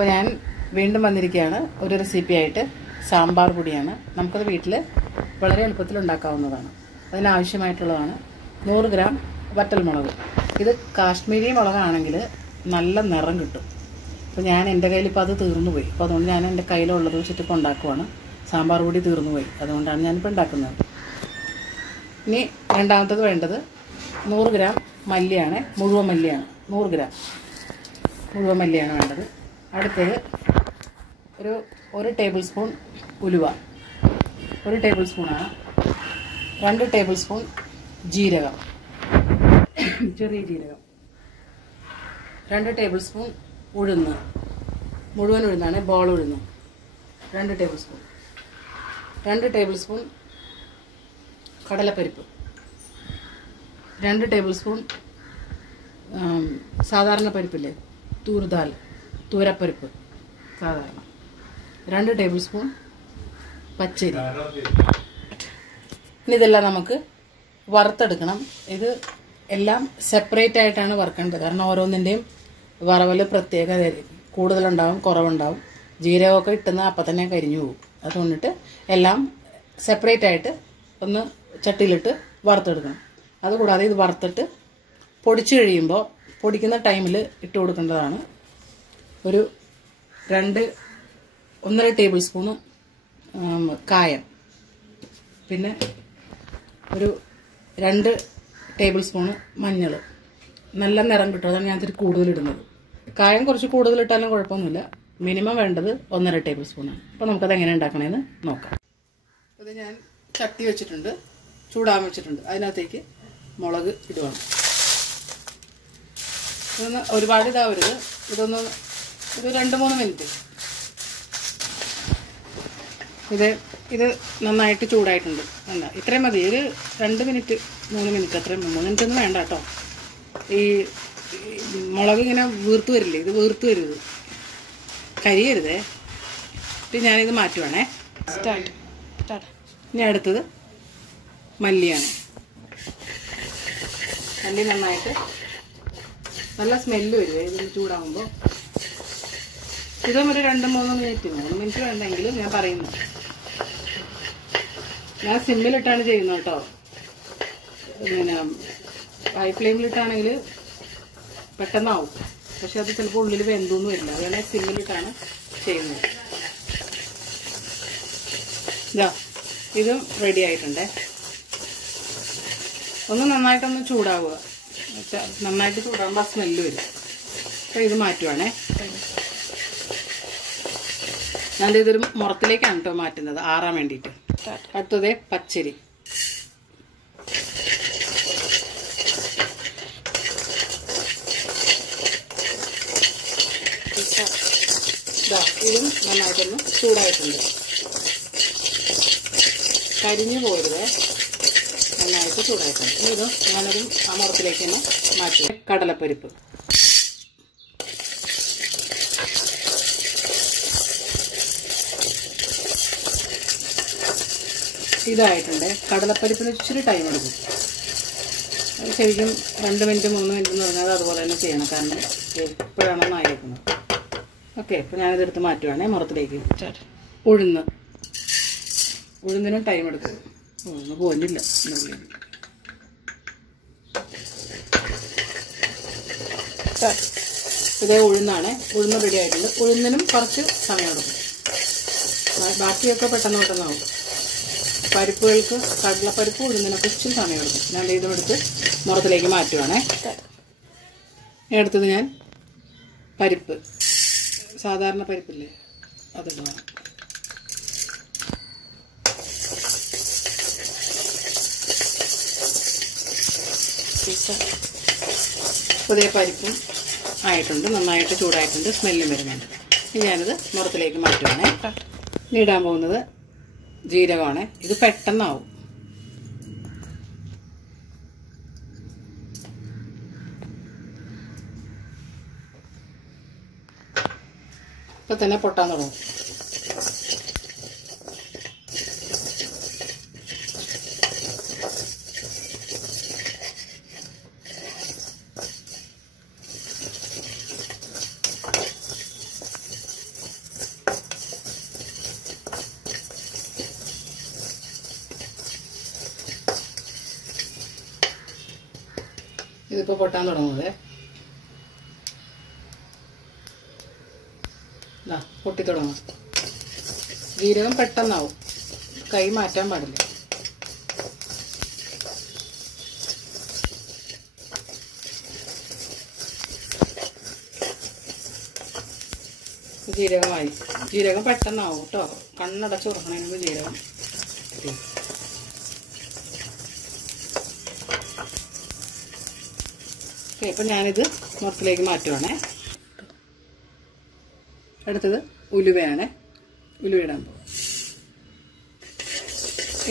അപ്പോൾ ഞാൻ വീണ്ടും വന്നിരിക്കുകയാണ് ഒരു റെസിപ്പി ആയിട്ട്. സാമ്പാർ പൊടിയാണ്. നമുക്കത് വീട്ടിൽ വളരെ എളുപ്പത്തിൽ ഉണ്ടാക്കാവുന്നതാണ്. അതിനാവശ്യമായിട്ടുള്ളതാണ് 100 ഗ്രാം വറ്റൽമുളക്. ഇത് കാശ്മീരി മുളകാണെങ്കിൽ നല്ല നിറം കിട്ടും. അപ്പോൾ ഞാൻ എൻ്റെ കയ്യിൽ ഇപ്പോൾ അത് തീർന്നു പോയി. അപ്പോൾ അതുകൊണ്ട് ഞാൻ എൻ്റെ കയ്യിലുള്ളത് വെച്ചിട്ട് ഇപ്പോൾ ഉണ്ടാക്കുവാണ്. സാമ്പാർ പൊടി തീർന്നു പോയി, അതുകൊണ്ടാണ് ഞാനിപ്പോൾ ഉണ്ടാക്കുന്നത്. ഇനി രണ്ടാമത്തത് വേണ്ടത് 100 ഗ്രാം മല്ലിയാണ്, മുഴുവൻ മല്ലിയാണ്. 100 ഗ്രാം മുഴുവൻ മല്ലിയാണ് വേണ്ടത്. അടുത്തത് ഒരു ടേബിൾ സ്പൂൺ ഉലുവ, 1 ടേബിൾ സ്പൂണാണ്. 2 ടേബിൾ സ്പൂൺ ജീരകം, ചെറിയ ജീരകം. 2 ടേബിൾ സ്പൂൺ ഉഴുന്ന്, മുഴുവൻ ഉഴുന്നാണ്, ബോൾ ഉഴുന്ന് 2 ടേബിൾ സ്പൂൺ. 2 ടേബിൾ സ്പൂൺ കടലപ്പരിപ്പ്, 2 ടേബിൾ സ്പൂൺ സാധാരണ പരിപ്പില്ലേ, തൂരപ്പരിപ്പ് സാധാരണ, 2 ടേബിൾ സ്പൂൺ പച്ചരി. ഇനി ഇതെല്ലാം നമുക്ക് വറുത്തെടുക്കണം. ഇത് എല്ലാം സെപ്പറേറ്റ് ആയിട്ടാണ് വറുക്കേണ്ടത്. കാരണം ഓരോന്നിൻ്റെയും വറവൽ പ്രത്യേക കൂടുതലുണ്ടാവും, കുറവുണ്ടാവും. ജീരകമൊക്കെ ഇട്ടുന്ന അപ്പം തന്നെ കരിഞ്ഞു പോകും. അതുകൊണ്ടിട്ട് എല്ലാം സെപ്പറേറ്റ് ആയിട്ട് ഒന്ന് ചട്ടിയിലിട്ട് വറുത്തെടുക്കണം. അതുകൂടാതെ ഇത് വറുത്തിട്ട് പൊടിച്ചു കഴിയുമ്പോൾ പൊടിക്കുന്ന ടൈമിൽ ഇട്ട് കൊടുക്കേണ്ടതാണ് ഒരു 1.5 ടേബിൾ സ്പൂണ് കായം, പിന്നെ ഒരു 2 ടേബിൾ സ്പൂണ് മഞ്ഞൾ. നല്ല നിറം കിട്ടും, അതാണ് ഞാൻ ഇത്തിരി കൂടുതലിടുന്നത്. കായം കുറച്ച് കൂടുതലിട്ടാലും കുഴപ്പമൊന്നുമില്ല. മിനിമം വേണ്ടത് 1.5 ടേബിൾ സ്പൂണാണ്. അപ്പോൾ നമുക്കത് എങ്ങനെ ഉണ്ടാക്കണമെന്ന് നോക്കാം. ഇത് ഞാൻ ചട്ടി വെച്ചിട്ടുണ്ട്, ചൂടാൻ വെച്ചിട്ടുണ്ട്. അതിനകത്തേക്ക് മുളക് ഇടുകയാണ്. ഇതൊന്ന് ഒരുപാട് ഇതാവരുത്. ഇത് 2-3 മിനിറ്റ്. ഇത് നന്നായിട്ട് ചൂടായിട്ടുണ്ട്. എന്താ ഇത്രയും മതി. ഒരു 2 മിനിറ്റ് 3 മിനിറ്റ്, അത്രയും 3 മിനിറ്റ് ഒന്നും വേണ്ട കേട്ടോ. ഈ മുളക് ഇങ്ങനെ വീർത്ത് വരില്ലേ, ഇത് വീർത്ത് വരരുത്, കരിയരുതേ. പിന്നെ ഞാനിത് മാറ്റുവാണേ. സ്റ്റാർട്ട്. ഇനി അടുത്തത് മല്ലിയാണ്. മല്ലി നന്നായിട്ട് നല്ല സ്മെല്ല് വരുവേ ഇതിന് ചൂടാകുമ്പോൾ. ഇതും ഒരു 2-3 മിനിറ്റ് വേണ്ടെങ്കിലും ഞാൻ പറയുന്നു. ഞാൻ സിമ്മിലിട്ടാണ് ചെയ്യുന്നത് കേട്ടോ. പിന്നെ ഹൈ ഫ്ലെയിമിലിട്ടാണെങ്കിൽ പെട്ടെന്നാവും, പക്ഷെ അത് ചിലപ്പോൾ ഉള്ളിൽ വെന്തൊന്നും വരില്ല. അതുകൊണ്ട് സിമ്മിലിട്ടാണ് ചെയ്യുന്നത്. ഇതാ ഇതും റെഡി ആയിട്ടുണ്ടേ. ഒന്ന് നന്നായിട്ടൊന്ന് ചൂടാവുക. നന്നായിട്ട് ചൂടാകുമ്പോൾ ആ സ്മെല്ല് വരും. അപ്പോൾ ഇത് മാറ്റുവാണേ. ഞാനിതൊരു മുറത്തിലേക്കാണ് കേട്ടോ മാറ്റുന്നത്, ആറാൻ വേണ്ടിയിട്ട്. അടുത്തത് പച്ചരി. ഇതും നന്നായിട്ടൊന്ന് ചൂടായിട്ടുണ്ട്. കരിഞ്ഞു പോരുതേ, നന്നായിട്ട് ചൂടായിട്ടുണ്ട്. ഇത് ഞാനതും ആ മുറത്തിലേക്ക് തന്നെ മാറ്റി. കടലപ്പരിപ്പ്, ഇതായിട്ടുണ്ട്. കടലപ്പരിപ്പിന് ഇച്ചിരി ടൈം എടുക്കും. അത് ശരിക്കും 2 മിനിറ്റ് 3 മിനിറ്റ് എന്ന് പറഞ്ഞാൽ അതുപോലെ തന്നെ ചെയ്യണം, കാരണം എപ്പോഴാണെന്ന് ആയിരിക്കുന്നത്. ഓക്കെ, ഇപ്പോൾ ഞാനിതെടുത്ത് മാറ്റുവാണേ മുറത്തിലേക്ക്. ഉഴുന്നിനും ടൈം എടുക്കും. ഒന്നും പോന്നില്ല. ഇതേ ഉഴുന്നാണ്. ഉഴുന്ന് റെഡി ആയിട്ടുണ്ട്. ഉഴുന്നിനും കുറച്ച് സമയം എടുക്കും. ബാക്കിയൊക്കെ പെട്ടെന്നാവും. പരിപ്പുകൾക്ക് കടലപ്പരിപ്പ് ഉഴുന്നിനൊക്കെ ഇച്ചിരി സമയം എടുക്കും. ഞാൻ ഇതും എടുത്ത് മുറത്തിലേക്ക് മാറ്റുവാണേ. അടുത്തത് ഞാൻ പരിപ്പ്, സാധാരണ പരിപ്പില്ലേ, അതിടണം. പുതിയ പരിപ്പും ആയിട്ടുണ്ട്, നന്നായിട്ട് ചൂടായിട്ടുണ്ട്, സ്മെല്ലും വരുന്നുണ്ട്. ഇനി ഞാനിത് മുറത്തിലേക്ക് മാറ്റുവാണേ. ഇനി ഇടാൻ പോകുന്നത് ജീരകമാണ്. ഇത് പെട്ടെന്നാവും. ഇപ്പൊ തന്നെ പൊട്ടാൻ തുടങ്ങും. ഇതിപ്പോൾ പൊട്ടാൻ തുടങ്ങുന്നത്. പൊട്ടി തുടങ്ങും. ജീരകം പെട്ടെന്നാവും, കൈ മാറ്റാൻ പാടില്ല. ജീരകമായി. ജീരകം പെട്ടെന്നാവും കേട്ടോ. കണ്ണടച്ച് ഉറക്കണമെങ്കിൽ ജീരകം. ഓക്കെ, ഇപ്പം ഞാനിത് മുറത്തിലേക്ക് മാറ്റുവാണേ. അടുത്തത് ഉലുവയാണ്. ഉലുവ ഇടാൻ പോകും.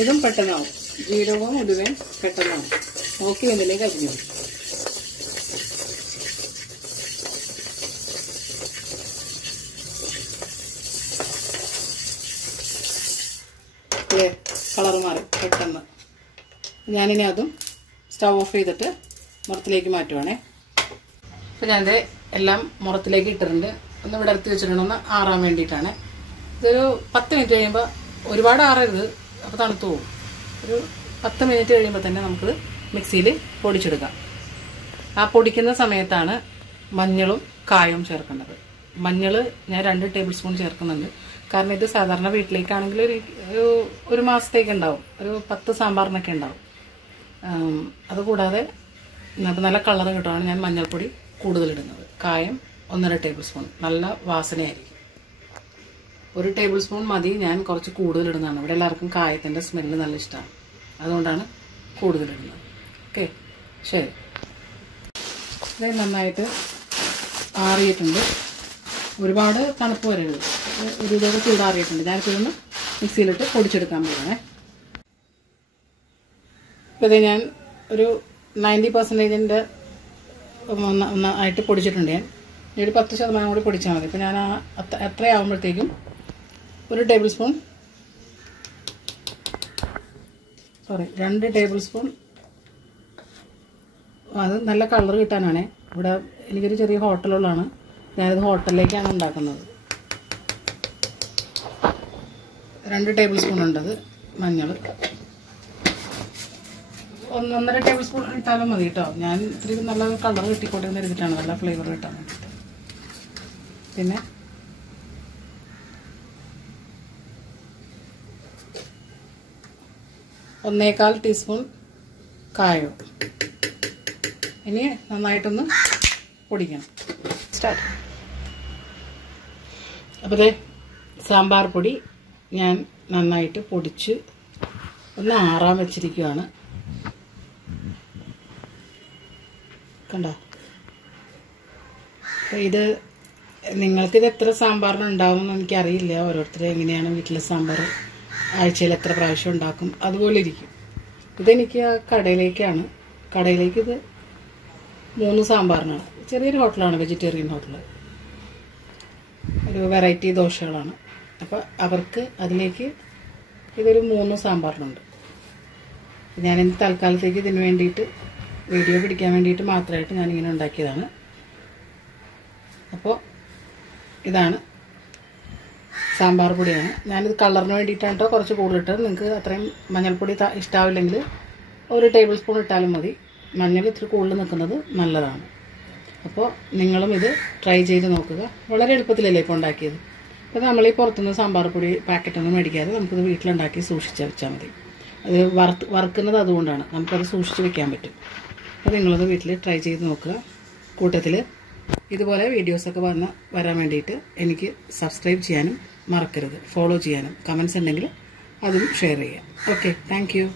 ഇതും പെട്ടെന്നാവും. ജീരകവും ഉലുവയും പെട്ടെന്നാവും. നോക്കി ഇതിലേക്ക് അരിഞ്ഞു. കളർ മാറി പെട്ടെന്ന്. ഞാനിനി അതും സ്റ്റവ് ഓഫ് ചെയ്തിട്ട് മുറത്തിലേക്ക് മാറ്റുവാണേ. അപ്പം ഞാനിത് എല്ലാം മുറത്തിലേക്ക് ഇട്ടിട്ടുണ്ട്. ഒന്ന് ഇവിടെ എടുത്ത് വെച്ചിട്ടുണ്ടെന്ന് ആറാൻ വേണ്ടിയിട്ടാണ്. ഇതൊരു 10 മിനിറ്റ് കഴിയുമ്പോൾ, ഒരുപാട് ആറരുത്, അപ്പോൾ തണുത്തു പോകും. ഒരു 10 മിനിറ്റ് കഴിയുമ്പോൾ തന്നെ നമുക്ക് മിക്സിയിൽ പൊടിച്ചെടുക്കാം. ആ പൊടിക്കുന്ന സമയത്താണ് മഞ്ഞളും കായവും ചേർക്കേണ്ടത്. മഞ്ഞൾ ഞാൻ 2 ടേബിൾ സ്പൂൺ ചേർക്കുന്നുണ്ട്. കാരണം ഇത് സാധാരണ വീട്ടിലേക്കാണെങ്കിൽ ഒരു മാസത്തേക്ക് ഉണ്ടാവും, ഒരു 10 സാമ്പാറിനൊക്കെ ഉണ്ടാവും. അതുകൂടാതെ നല്ല കളർ കിട്ടുവാണ് ഞാൻ മഞ്ഞൾപ്പൊടി കൂടുതലിടുന്നത്. കായം 1.5 ടേബിൾ സ്പൂൺ, നല്ല വാസനയായിരിക്കും. 1 ടേബിൾ സ്പൂൺ മതി, ഞാൻ കുറച്ച് കൂടുതലിടുന്നതാണ്. ഇവിടെ എല്ലാവർക്കും കായത്തിൻ്റെ സ്മെല്ല് നല്ല ഇഷ്ടമാണ്, അതുകൊണ്ടാണ് കൂടുതലിടുന്നത്. ഓക്കെ, ശരി. ഇത് നന്നായിട്ട് ആറിയിട്ടുണ്ട്. ഒരുപാട് തണുപ്പ് വരരുത്, ഒരു ഇതൊക്കെ ചൂടാറിയിട്ടുണ്ട്. ഞാനിപ്പോൾ ഇതൊന്ന് മിക്സിയിലിട്ട് പൊടിച്ചെടുക്കാൻ പോകണേ. ഇപ്പോൾ ഇത് ഞാൻ ഒരു 90% ആയിട്ട് പൊടിച്ചിട്ടുണ്ട്. ഞാൻ ഒരു 10% കൂടി പൊടിച്ചാൽ മതി. ഇപ്പോൾ ഞാൻ എത്രയാകുമ്പോഴത്തേക്കും 2 ടേബിൾ സ്പൂൺ അത് നല്ല കളർ കിട്ടാനാണ്. ഇവിടെ എനിക്കൊരു ചെറിയ ഹോട്ടലുള്ളതാണ്, ഞാനിത് ഹോട്ടലിലേക്കാണ് ഉണ്ടാക്കുന്നത്. 2 ടേബിൾ സ്പൂൺ ഉണ്ടത് മഞ്ഞൾ. 1.5 ടേബിൾ സ്പൂൺ ഇട്ടാലും മതി കേട്ടോ. ഞാൻ ഇത്തിരി നല്ല കളർ കിട്ടിക്കോട്ടെ എന്ന് എടുത്തിട്ടാണ്, നല്ല ഫ്ലേവർ കിട്ടാൻ വേണ്ടിയിട്ട്. പിന്നെ 1.25 ടീസ്പൂൺ കായം. ഇനി നന്നായിട്ടൊന്ന് പൊടിക്കണം. സ്റ്റാർട്ട്. അപ്പോൾ സാമ്പാർ പൊടി ഞാൻ നന്നായിട്ട് പൊടിച്ച് ഒന്ന് ആറാൻ വെച്ചിരിക്കുകയാണ്. കണ്ടോ? അപ്പോൾ ഇത് നിങ്ങൾക്കിത് എത്ര സാമ്പാറിനുണ്ടാവുമെന്ന് എനിക്കറിയില്ല. ഓരോരുത്തർ എങ്ങനെയാണ് വീട്ടിലെ സാമ്പാർ ആഴ്ചയിൽ എത്ര പ്രാവശ്യം ഉണ്ടാക്കും, അതുപോലെ ഇരിക്കും. ഇതെനിക്ക് കടയിലേക്കാണ്. കടയിലേക്ക് ഇത് 3 സാമ്പാറിനാണ്. ചെറിയൊരു ഹോട്ടലാണ്, വെജിറ്റേറിയൻ ഹോട്ടൽ. ഒരു വെറൈറ്റി ദോശകളാണ്. അപ്പോൾ അവർക്ക് അതിലേക്ക് ഇതൊരു 3 സാമ്പാറിനുണ്ട്. ഞാനിന്ന് തൽക്കാലത്തേക്ക് ഇതിന് വേണ്ടിയിട്ട് വീഡിയോ പിടിക്കാൻ വേണ്ടിയിട്ട് മാത്രമായിട്ട് ഞാനിങ്ങനെ ഉണ്ടാക്കിയതാണ്. അപ്പോൾ ഇതാണ് സാമ്പാർ പൊടിയാണ്. ഞാനിത് കളറിന് വേണ്ടിയിട്ടാണ് കേട്ടോ കുറച്ച് കൂടുതലിട്ടത്. നിങ്ങൾക്ക് അത്രയും മഞ്ഞൾപ്പൊടി ഇഷ്ടാവില്ലെങ്കിൽ 1 ടേബിൾ സ്പൂൺ ഇട്ടാലും മതി. മഞ്ഞൾ ഇത്തിരി കൂടുതൽ നിൽക്കുന്നത് നല്ലതാണ്. അപ്പോൾ നിങ്ങളും ഇത് ട്രൈ ചെയ്ത് നോക്കുക. വളരെ എളുപ്പത്തിലല്ലേ ഇപ്പോൾ ഉണ്ടാക്കിയത്. അപ്പോൾ നമ്മൾ ഈ പുറത്തുനിന്ന് സാമ്പാർ പൊടി പാക്കറ്റൊന്നും മേടിക്കാതെ നമുക്കിത് വീട്ടിലുണ്ടാക്കി സൂക്ഷിച്ച് വെച്ചാൽ മതി. അത് വറുക്കുന്നത് അതുകൊണ്ടാണ്, നമുക്കത് സൂക്ഷിച്ച് വെക്കാൻ പറ്റും. അപ്പോൾ നിങ്ങളത് വീട്ടിൽ ട്രൈ ചെയ്ത് നോക്കുക. കൂട്ടത്തിൽ ഇതുപോലെ വീഡിയോസൊക്കെ വരാൻ വേണ്ടിയിട്ട് എനിക്ക് സബ്സ്ക്രൈബ് ചെയ്യാനും മറക്കരുത്. ഫോളോ ചെയ്യാനും കമൻസ് ഉണ്ടെങ്കിൽ അതും ഷെയർ ചെയ്യാം. Okay, thank you.